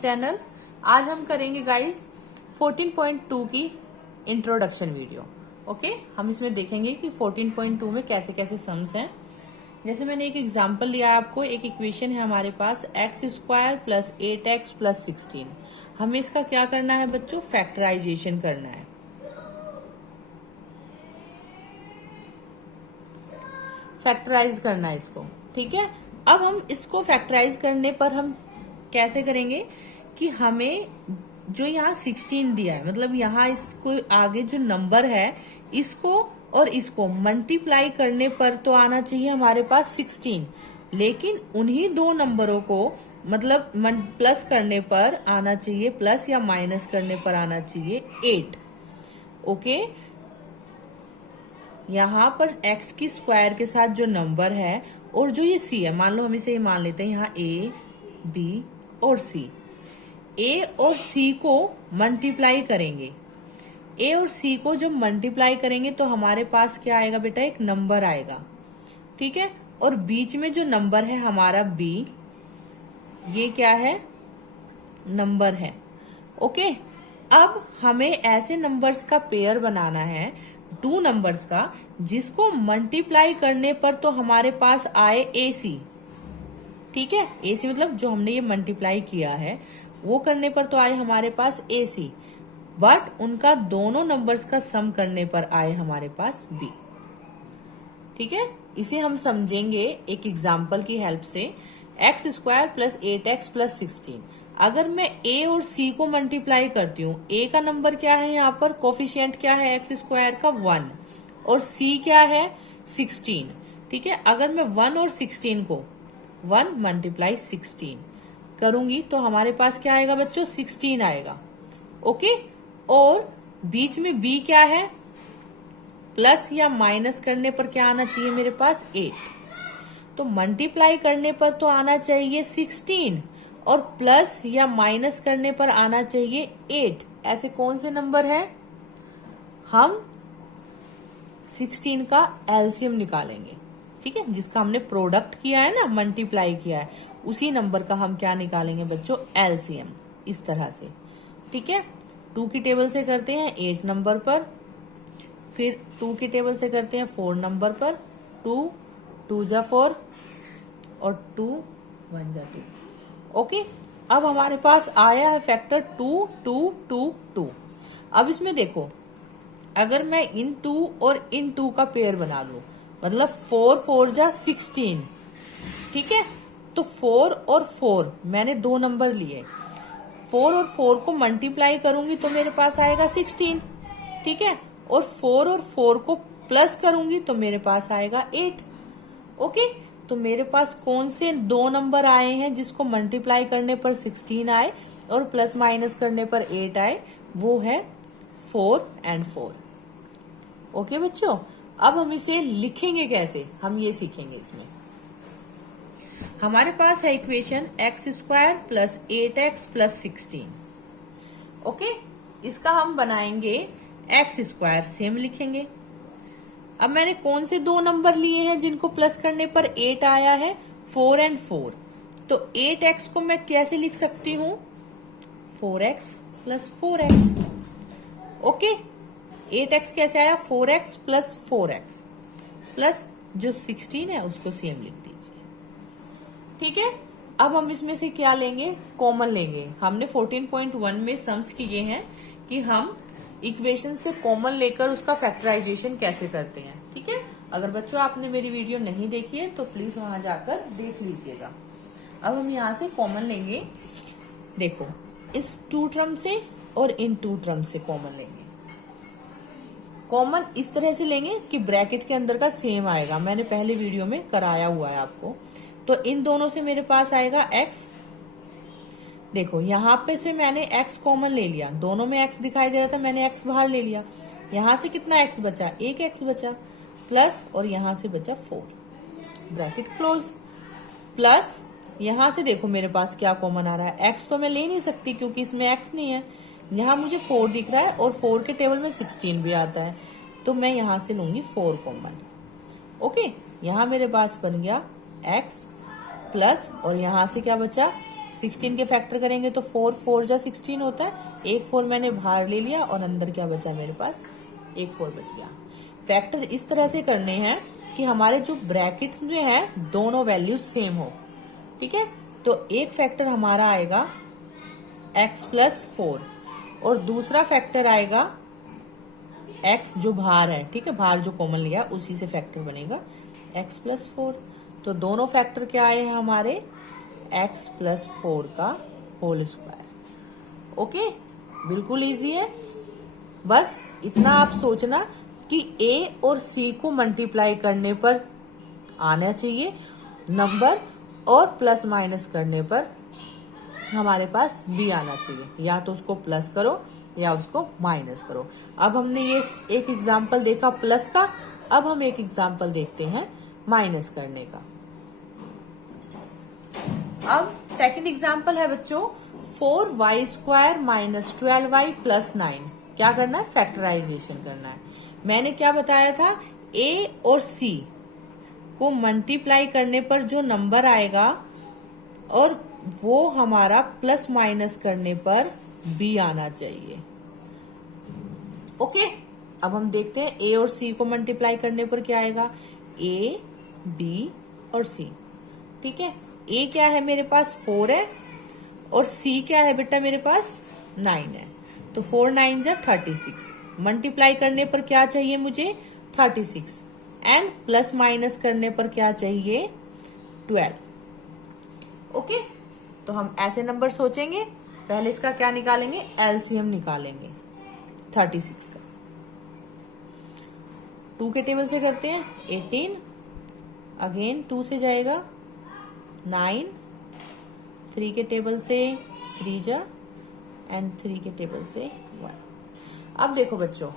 Channel. आज हम करेंगे गाइस 14.2 की इंट्रोडक्शन वीडियो। ओके, हम इसमें देखेंगे कि 14.2 में कैसे कैसे सम्स हैं। जैसे मैंने एक एग्जांपल लिया है आपको, एक इक्वेशन है हमारे पास x² प्लस 8x प्लस 16। हमें इसका क्या करना है बच्चों, फैक्टराइजेशन करना है। फैक्टराइज करना है इसको, ठीक है। अब हम इसको फैक्टराइज करने पर हम कैसे करेंगे कि हमें जो यहाँ 16 दिया है, मतलब यहाँ इसको आगे जो नंबर है इसको और इसको मल्टीप्लाई करने पर तो आना चाहिए हमारे पास 16, लेकिन उन्हीं दो नंबरों को मतलब प्लस करने पर आना चाहिए, प्लस या माइनस करने पर आना चाहिए 8। ओके, यहाँ पर x की स्क्वायर के साथ जो नंबर है और जो ये c है, मान लो हम इसे मान लेते हैं यहाँ a, b और c। a और c को मल्टीप्लाई करेंगे, a और c को जब मल्टीप्लाई करेंगे तो हमारे पास क्या आएगा बेटा, एक नंबर आएगा, ठीक है। और बीच में जो नंबर है हमारा b, ये क्या है, नंबर है। ओके, अब हमें ऐसे नंबर्स का पेयर बनाना है, 2 नंबर्स का, जिसको मल्टीप्लाई करने पर तो हमारे पास आए AC, ठीक है। AC मतलब जो हमने ये मल्टीप्लाई किया है वो करने पर तो आए हमारे पास AC, बट उनका दोनों नंबर्स का सम करने पर आए हमारे पास B, ठीक है। इसे हम समझेंगे एक एग्जाम्पल की हेल्प से। x² plus 8x plus 16। अगर मैं a और c को मल्टीप्लाई करती हूँ, a का नंबर क्या है यहाँ पर, कोफिशिएंट क्या है x² का 1 और c क्या है 16, ठीक है। अगर मैं 1 और 16 को 1 मल्टीप्लाई 16 करूंगी तो हमारे पास क्या आएगा बच्चों, 16 आएगा। ओके, और बीच में b क्या है, प्लस या माइनस करने पर क्या आना चाहिए मेरे पास, 8। तो मल्टीप्लाई करने पर तो आना चाहिए 16 और प्लस या माइनस करने पर आना चाहिए 8। ऐसे कौन से नंबर है, हम 16 का एलसीएम निकालेंगे, ठीक है। जिसका हमने प्रोडक्ट किया है ना, मल्टीप्लाई किया है, उसी नंबर का हम क्या निकालेंगे बच्चों, एलसीएम, इस तरह से, ठीक है। 2 की टेबल से करते हैं 8 नंबर पर, फिर 2 की टेबल से करते हैं 4 नंबर पर, 2 2 जा 4 और 2 1 जा 2। ओके, अब हमारे पास आया है फैक्टर 2 2 2 2। अब इसमें देखो, अगर मैं इन 2 और इन 2 का पेयर बना लूं, मतलब 4 4 जा 16, ठीक है। तो 4 और 4 मैंने 2 नंबर लिए, 4 और 4 को मल्टीप्लाई करूंगी तो मेरे पास आएगा 16, ठीक है। और 4 और 4 को प्लस करूंगी तो मेरे पास आएगा 8। ओके, तो मेरे पास कौन से 2 नंबर आए हैं जिसको मल्टीप्लाई करने पर 16 आए और प्लस माइनस करने पर 8 आए, वो है 4 और 4। ओके बच्चों, अब हम इसे लिखेंगे कैसे, हम ये सीखेंगे। इसमें हमारे पास है equation x² plus 8x plus 16। Okay, इसका हम बनाएंगे x², सेम लिखेंगे। अब मैंने कौन से 2 नंबर लिए हैं जिनको प्लस करने पर 8 आया है, 4 और 4। तो 8x को मैं कैसे लिख सकती हूँ, 4x plus 4x। Okay, 8x कैसे आया, 4x प्लस 4x प्लस जो 16 है उसको सेम लिख दीजिए, ठीक है। अब हम इसमें से क्या लेंगे, कॉमन लेंगे। हमने 14.1 में सम्स किए हैं कि हम इक्वेशन से कॉमन लेकर उसका फैक्टराइजेशन कैसे करते हैं, ठीक है। अगर बच्चों आपने मेरी वीडियो नहीं देखी है तो प्लीज वहां जाकर देख लीजिएगा। अब हम यहाँ से कॉमन लेंगे, देखो इस 2 टर्म से और इन 2 टर्म से कॉमन लेंगे। कॉमन इस तरह से लेंगे कि ब्रैकेट के अंदर का सेम आएगा, मैंने पहले वीडियो में कराया हुआ है आपको। तो इन दोनों से मेरे पास आएगा x। देखो यहाँ पे से मैंने x कॉमन ले लिया, दोनों में x दिखाई दे रहा था, मैंने x बाहर ले लिया। यहाँ से कितना x बचा, 1 x बचा, प्लस और यहाँ से बचा 4, ब्रैकेट क्लोज। प्लस यहाँ से देखो मेरे पास क्या कॉमन आ रहा है, x तो मैं ले नहीं सकती क्योंकि इसमें x नहीं है। यहाँ मुझे 4 दिख रहा है और 4 के टेबल में 16 भी आता है, तो मैं यहाँ से लूंगी 4 कॉमन। ओके, यहाँ मेरे पास बन गया x प्लस और यहाँ से क्या बचा 16 के फैक्टर करेंगे तो 4 4 जा 16 होता है, एक 4 मैंने बाहर ले लिया और अंदर क्या बचा मेरे पास, एक 4 बच गया। फैक्टर इस तरह से करने हैं कि हमारे जो ब्रैकेट्स में है दोनों वैल्यूज सेम हो, ठीक है। तो एक फैक्टर हमारा आएगा x+4 और दूसरा फैक्टर आएगा x जो बाहर है, ठीक है, बाहर जो कॉमन लिया उसी से फैक्टर बनेगा x+4। तो दोनों फैक्टर क्या आए हैं हमारे, x+4 का होल स्क्वायर। ओके, बिल्कुल इजी है। बस इतना आप सोचना कि a और c को मल्टीप्लाई करने पर आना चाहिए नंबर, और प्लस माइनस करने पर हमारे पास b आना चाहिए। या तो उसको प्लस करो या उसको माइनस करो। अब हमने ये एक एग्जाम्पल देखा प्लस का, अब हम एक एग्जाम्पल देखते हैं माइनस करने का। अब सेकंड एग्जाम्पल है बच्चों 4y² माइनस 12y प्लस 9। क्या करना है, फैक्टराइजेशन करना है। मैंने क्या बताया था, a और c को मल्टीप्लाई करने पर जो नंबर आएगा और वो हमारा प्लस माइनस करने पर b आना चाहिए। ओके, अब हम देखते हैं a और c को मल्टीप्लाई करने पर क्या आएगा, a, b और c, ठीक है। a क्या है मेरे पास 4 है और c क्या है बेटा मेरे पास 9 है। तो 4 9 जा 36, मल्टीप्लाई करने पर क्या चाहिए मुझे 36, एंड प्लस माइनस करने पर क्या चाहिए 12। ओके, तो हम ऐसे नंबर सोचेंगे, पहले इसका क्या निकालेंगे, एलसीएम निकालेंगे 36 का। 2 के टेबल से करते हैं 18, अगेन 2 से जाएगा 9, 3 के टेबल से 3 जा, एंड 3 के टेबल से 1। अब देखो बच्चों,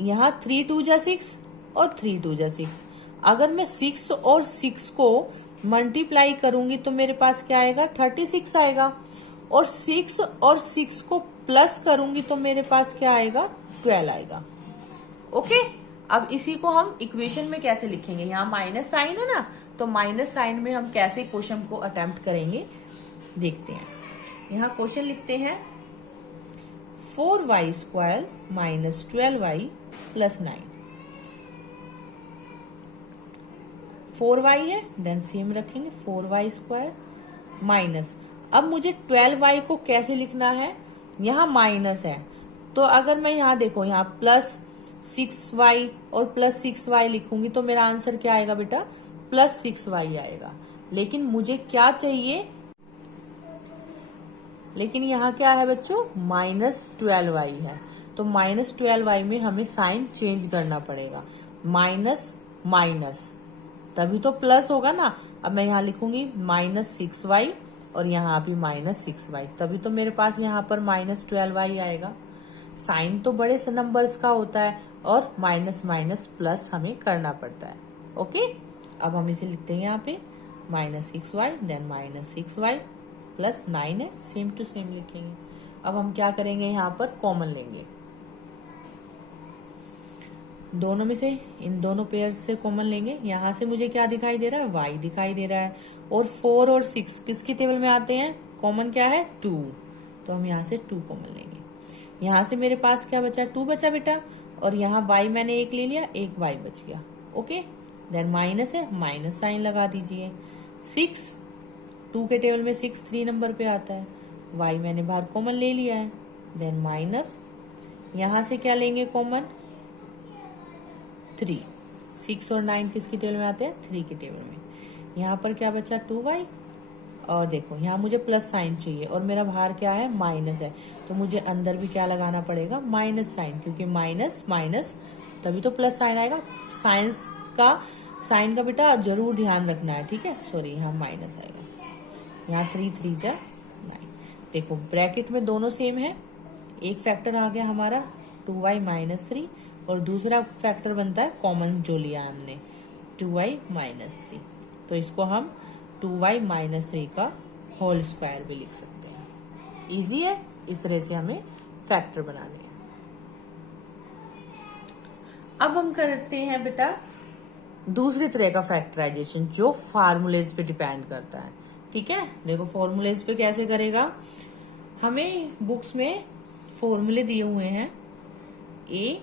यहाँ 3 2 जा 6 और 3 2 जा 6। अगर मैं 6 और 6 को मल्टीप्लाई करूंगी तो मेरे पास क्या आएगा 36 आएगा, और 6 और 6 को प्लस करूंगी तो मेरे पास क्या आएगा 12 आएगा। ओके, अब इसी को हम इक्वेशन में कैसे लिखेंगे, यहाँ माइनस साइन है ना, तो माइनस साइन में हम कैसे क्वेश्चन को अटेम्प्ट करेंगे देखते हैं। यहाँ क्वेश्चन लिखते हैं 4y² minus 12y plus 9। 4y है, देन सेम रखेंगे 4y² माइनस, अब मुझे 12y को कैसे लिखना है, यहाँ माइनस है तो अगर मैं यहाँ देखो यहाँ प्लस 6y और प्लस 6y लिखूंगी तो मेरा आंसर क्या आएगा बेटा, प्लस 6y आएगा। लेकिन मुझे क्या चाहिए, लेकिन यहाँ क्या है बच्चों माइनस 12y है, तो माइनस 12y में हमें साइन चेंज करना पड़ेगा, माइनस माइनस तभी तो प्लस होगा ना। अब मैं यहाँ लिखूंगी माइनस 6y और यहाँ भी माइनस 6y, तभी तो मेरे पास यहाँ पर माइनस 12y आएगा। साइन तो बड़े से नंबर्स का होता है और माइनस माइनस प्लस हमें करना पड़ता है। ओके, अब हम इसे लिखते हैं यहाँ पे minus 6y then minus 6y plus 9 है, सेम टू सेम लिखेंगे। अब हम क्या करेंगे, यहाँ पर कॉमन लेंगे, दोनों में से इन दोनों पेयर से कॉमन लेंगे। यहाँ से मुझे क्या दिखाई दे रहा है, y दिखाई दे रहा है, और 4 और 6 किसकी टेबल में आते हैं, कॉमन क्या है 2, तो हम यहाँ से 2 कॉमन लेंगे। यहाँ से मेरे पास क्या बचा 2 बचा बेटा, और यहाँ y मैंने 1 ले लिया, एक y बच गया। ओके, देन माइनस है, माइनस साइन लगा दीजिए। 6 2 के टेबल में 6 3 नंबर पे आता है, y मैंने बाहर कॉमन ले लिया है, देन माइनस, यहाँ से क्या लेंगे कॉमन 3। 6 और 9 किसकी टेबल में आते हैं, 3 की टेबल में। यहाँ पर क्या बचा 2y, और देखो यहाँ मुझे प्लस साइन चाहिए और मेरा बाहर क्या है माइनस है, तो मुझे अंदर भी क्या लगाना पड़ेगा माइनस साइन, क्योंकि माइनस माइनस तभी तो प्लस साइन आएगा। साइंस का साइन का बेटा जरूर ध्यान रखना है, ठीक है। सॉरी, यहाँ माइनस आएगा, यहाँ 3 3 जा 9। देखो ब्रैकेट में दोनों सेम है, एक फैक्टर आ गया हमारा 2y माइनस 3 और दूसरा फैक्टर बनता है कॉमन जो लिया हमने 2y माइनस 3, तो इसको हम 2y माइनस 3 का होल स्क्वायर भी लिख सकते हैं। इजी है, इस तरह से हमें फैक्टर बनाने हैं। अब हम करते हैं बेटा दूसरी तरह का फैक्टराइजेशन जो फार्मूलेज पे डिपेंड करता है। ठीक है, देखो फॉर्मूले इस पे कैसे करेगा। हमें बुक्स में फॉर्मूले दिए हुए हैं a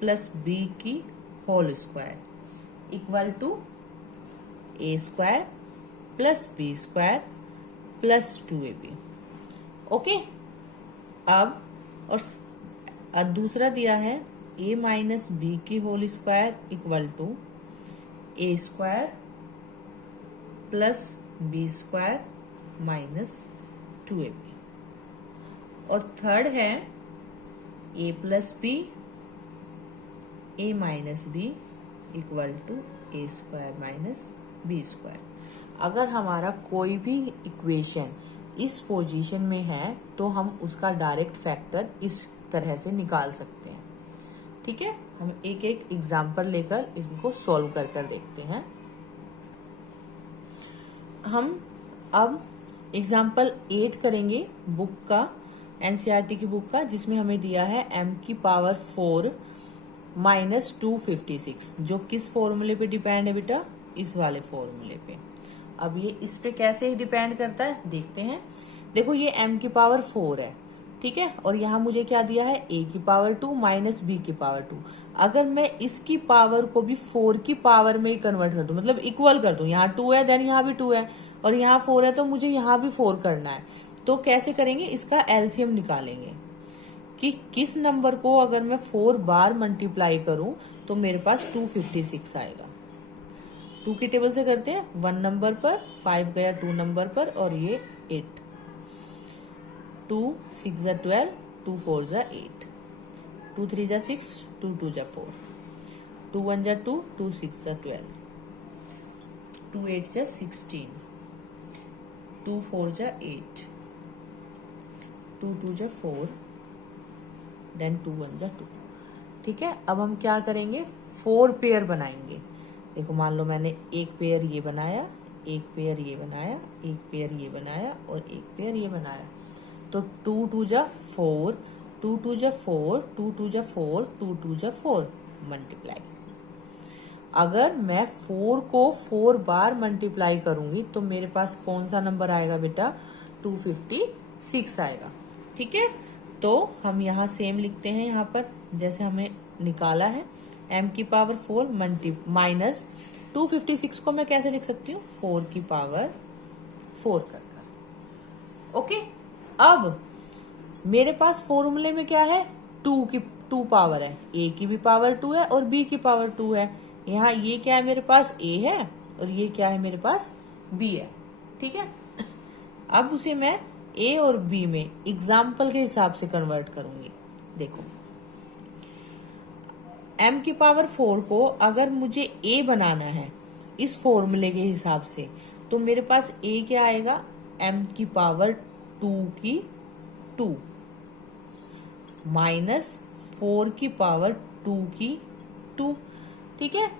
प्लस बी की whole square equal to a square plus b square plus 2ab। Okay, अब दूसरा दिया है a माइनस बी की whole square equal to a square plus b square minus 2ab। और थर्ड है a plus b a minus b equal to a square minus B square. अगर हमारा कोई भी इक्वेशन इस पोजीशन में है तो हम उसका डायरेक्ट फैक्टर इस तरह से निकाल सकते हैं। ठीक है, हम एक एक एग्जाम्पल लेकर इनको सॉल्व कर कर देखते हैं। हम अब एग्जाम्पल 8 करेंगे बुक का, एनसीईआरटी की बुक का, जिसमें हमें दिया है m की पावर 4 माइनस 256, जो किस फॉर्मूले पे डिपेंड है बेटा, इस वाले फॉर्मूले पे। अब ये इस पे कैसे डिपेंड करता है देखते हैं। देखो ये m की पावर 4 है, ठीक है, और यहाँ मुझे क्या दिया है a की पावर 2 माइनस b की पावर 2। अगर मैं इसकी पावर को भी 4 की पावर में ही कन्वर्ट कर दूं, मतलब इक्वल कर दूं, यहाँ 2 है देन यहाँ भी 2 है और यहाँ 4 है तो मुझे यहाँ भी 4 करना है। तो कैसे करेंगे, इसका एलसीएम निकालेंगे कि किस नंबर को अगर मैं 4 बार मल्टीप्लाई करूं तो मेरे पास 256 आएगा। 2 की टेबल से करते हैं, 1 नंबर पर, 5 गया 2 नंबर पर और ये 8। 2 6 जा 12, 2 4 जा 8, 2 3 जा 6, 2 2 जा 4, 2 1 जा 2, 2 6 जा 12, 2 8 जा 16, 2 4 जा 8, 2 2 जा 4, देन 2 1 जा 2। ठीक है, अब हम क्या करेंगे, 4 पेयर बनाएंगे। देखो मान लो मैंने एक पेयर ये बनाया, एक पेयर ये बनाया, एक पेयर ये बनाया और एक पेयर ये बनाया। तो 2 2 जा 4, 2 2 जा 4, 2 2 जा 4, 2 2 जा 4 मल्टीप्लाई। अगर मैं 4 को 4 बार मल्टीप्लाई करूंगी तो मेरे पास कौन सा नंबर आएगा बेटा, 256 आएगा। ठीक है, तो हम यहाँ सेम लिखते हैं, यहाँ पर जैसे हमें निकाला है m की पावर 4 माइनस 256 को मैं कैसे लिख सकती हूँ, 4 की पावर 4 कर। ओके, अब मेरे पास फॉर्मूले में क्या है, 2 पावर है, a की भी पावर 2 है और b की पावर 2 है। यहाँ ये क्या है, मेरे पास a है और ये क्या है, मेरे पास b है। ठीक है, अब उसे मैं a और b में एग्जाम्पल के हिसाब से कन्वर्ट करूंगी। देखो m की पावर 4 को अगर मुझे a बनाना है इस फॉर्मूले के हिसाब से तो मेरे पास a क्या आएगा, m की पावर 2 की 2 माइनस 4 की पावर 2 की 2। ठीक है,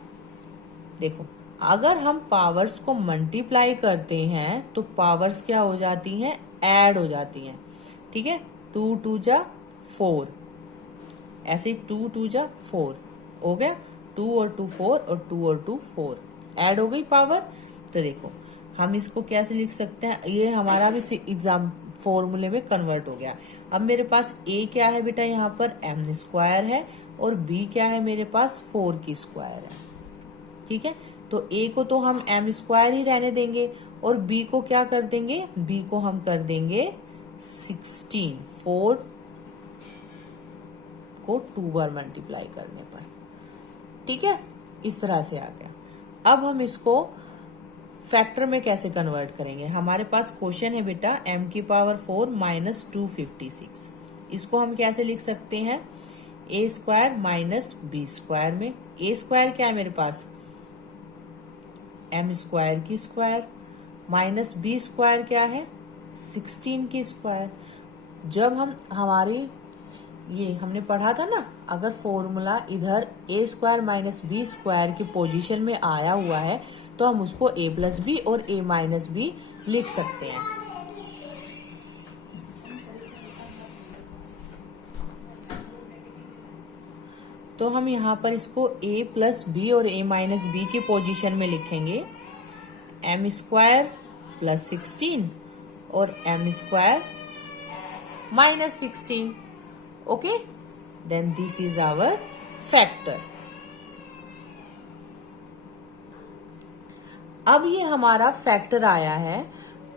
देखो अगर हम पावर्स को मल्टीप्लाई करते हैं तो पावर्स क्या हो जाती हैं, ऐड हो जाती हैं। ठीक है, 2 2 जा 4, ऐसे 2 2 जा 4 हो गया, 2 और 2 4 और 2 और 2 4 ऐड हो गई पावर। तो देखो हम इसको कैसे लिख सकते हैं, ये हमारा भी एग्जाम फॉर्मूले में कन्वर्ट हो गया। अब मेरे पास a क्या है बेटा, यहाँ पर m स्क्वायर है और b क्या है, मेरे पास 4 की स्क्वायर है। ठीक है, तो a को तो हम m स्क्वायर ही रहने देंगे और b को क्या कर देंगे, b को हम कर देंगे 16, 4 को 2 बार मल्टीप्लाई करने पर। ठीक है, इस तरह से आ गया। अब हम इसको फैक्टर में कैसे कन्वर्ट करेंगे, हमारे पास क्वेश्चन है बेटा m की पावर 4 माइनस 256। इसको हम कैसे लिख सकते हैं, a square minus B square में। a स्क्वायर क्या है मेरे पास, m स्क्वायर की स्क्वायर माइनस बी स्क्वायर क्या है, 16 की स्क्वायर। जब हम हमारी ये हमने पढ़ा था ना, अगर फॉर्मूला इधर a square minus B square की पोजीशन में आया हुआ है तो हम उसको a प्लस बी और a माइनस बी लिख सकते हैं। तो हम यहाँ पर इसको a प्लस बी और a माइनस बी की पोजीशन में लिखेंगे, m स्क्वायर प्लस 16 और m square minus 16. Okay, then this is our factor. अब ये हमारा फैक्टर आया है.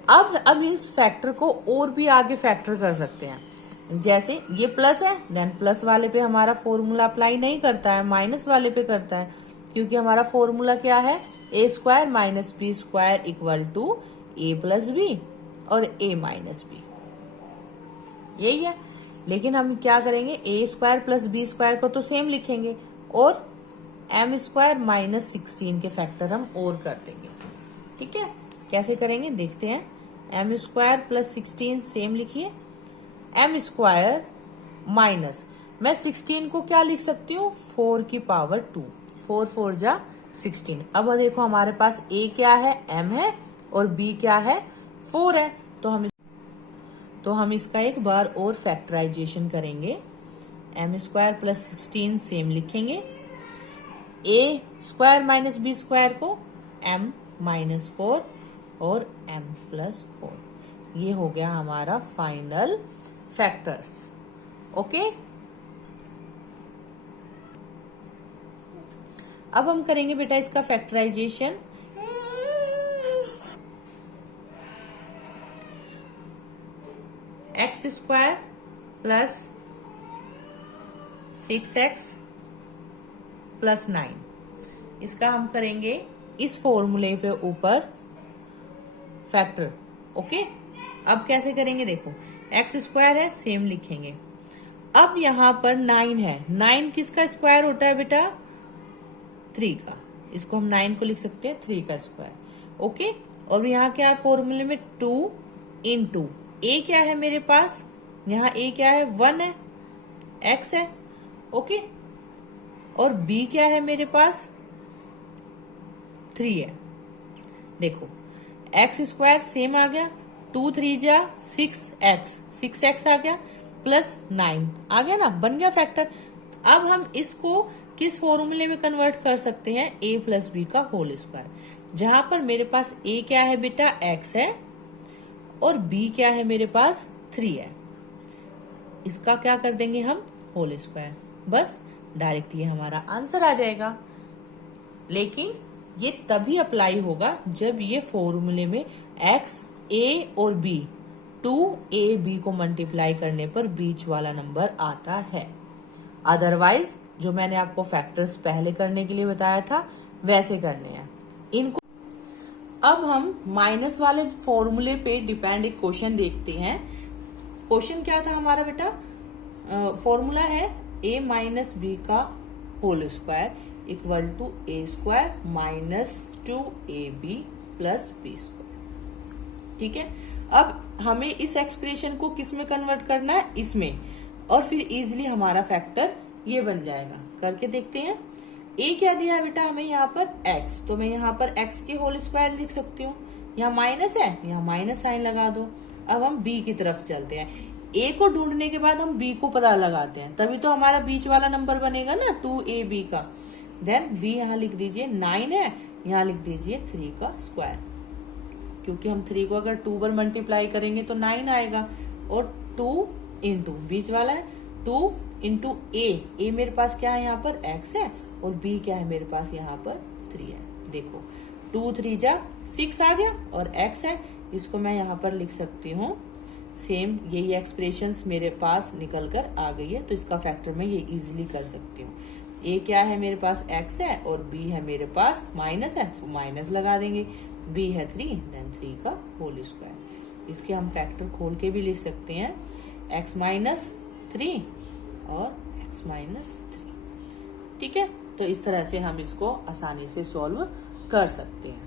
अब इस फैक्टर को और भी आगे फैक्टर कर सकते हैं. जैसे ये प्लस है, देन प्लस वाले पे हमारा फॉर्मूला अप्लाई नहीं करता है, माइनस वाले पे करता है, क्योंकि हमारा फॉर्मूला क्या है, A square minus B square equal to A plus B और ए माइनस बी. यही है. लेकिन हम क्या करेंगे, ए स्क्वायर प्लस बी स्क्वायर को तो सेम लिखेंगे और एम स्क्वायर माइनस 16 के फैक्टर हम और कर देंगे. ठीक है, कैसे करेंगे देखते हैं. एम स्क्वायर प्लस 16 सेम लिखिए. एम स्क्वायर माइनस, मैं 16 को क्या लिख सकती हूँ, 4 की पावर 2. 4 4 जा 16. अब देखो हमारे पास ए क्या है, एम है, और बी क्या है, 4 है. तो हम इसका एक बार और फैक्टराइजेशन करेंगे. एम स्क्वायर प्लस 16 सेम लिखेंगे. ए स्क्वायर माइनस बी स्क्वायर को एम माइनस 4 और एम प्लस 4. ये हो गया हमारा फाइनल फैक्टर्स. ओके, अब हम करेंगे बेटा इसका factorisation. X square plus 6x plus 9, इसका हम करेंगे इस फॉर्मूले पे ऊपर फैक्टर. ओके, अब कैसे करेंगे देखो. एक्स स्क्वायर है, सेम लिखेंगे. अब यहां पर 9 है. 9 किसका स्क्वायर होता है बेटा, 3 का. इसको हम 9 को लिख सकते हैं 3 का स्क्वायर. ओके, और यहाँ क्या है फॉर्मूले में, 2 इंटू ए क्या है मेरे पास, यहाँ ए क्या है, 1 है, एक्स है. ओके, और बी क्या है मेरे पास, 3 है. देखो एक्स स्क्वायर सेम आ गया, 2 3 जा 6x आ गया, प्लस 9 आ गया ना, बन गया फैक्टर. अब हम इसको किस फॉर्मूले में कन्वर्ट कर सकते हैं, a प्लस बी का होल स्क्वायर. जहां पर मेरे पास a क्या है बेटा, x है, और b क्या है मेरे पास, 3 है. इसका क्या कर देंगे हम, होल स्क्वायर. बस डायरेक्ट ये हमारा आंसर आ जाएगा. लेकिन ये तभी अप्लाई होगा जब ये फॉर्मूले में x, a और b 2ab को मल्टीप्लाई करने पर बीच वाला नंबर आता है. अदरवाइज जो मैंने आपको फैक्टर्स पहले करने के लिए बताया था वैसे करने हैं इनको. अब हम माइनस वाले फॉर्मूले पे डिपेंड एक क्वेश्चन देखते हैं. क्वेश्चन क्या था हमारा बेटा, फॉर्मूला है a माइनस बी का whole square equal to a square minus 2ab plus b square. ठीक है, अब हमें इस एक्सप्रेशन को किस में कन्वर्ट करना है, इसमें, और फिर इजिली हमारा फैक्टर ये बन जाएगा. करके देखते हैं. ए क्या दिया बेटा हमें यहाँ पर, x, तो मैं यहाँ पर x के होल स्क्वायर लिख सकती हूँ. यहाँ माइनस है, यहाँ माइनस साइन लगा दो. अब हम b की तरफ चलते हैं. a को ढूंढने के बाद हम b को पता लगाते हैं, तभी तो हमारा बीच वाला नंबर बनेगा ना 2ab का. देन b यहाँ लिख दीजिए 9 है, यहाँ लिख दीजिए 3 का स्क्वायर, क्योंकि हम 3 को अगर 2 बार मल्टीप्लाई करेंगे तो 9 आएगा. और 2 इंटू बीच वाला है 2 इंटू ए मेरे पास क्या है यहाँ पर, x है, और b क्या है मेरे पास यहाँ पर 3 है. देखो 2 3 जा 6 आ गया, और x है, इसको मैं यहाँ पर लिख सकती हूँ सेम. यही एक्सप्रेशंस मेरे पास निकल कर आ गई है, तो इसका फैक्टर मैं ये इजीली कर सकती हूँ. a क्या है मेरे पास, x है, और b है मेरे पास माइनस है, तो माइनस लगा देंगे. b है 3, देन 3 का होल स्क्वायर. इसके हम फैक्टर खोल के भी लिख सकते हैं, x माइनस 3 और x माइनस 3. ठीक है, तो इस तरह से हम इसको आसानी से सॉल्व कर सकते हैं.